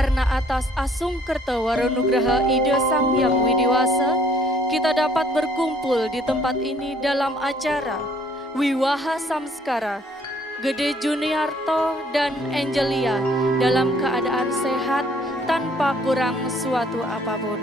Karena atas asung kerta waronugraha ide Sang Hyang Widiwasa, kita dapat berkumpul di tempat ini dalam acara Wiwaha Samskara Gede Juniarto dan Angelia dalam keadaan sehat tanpa kurang suatu apapun.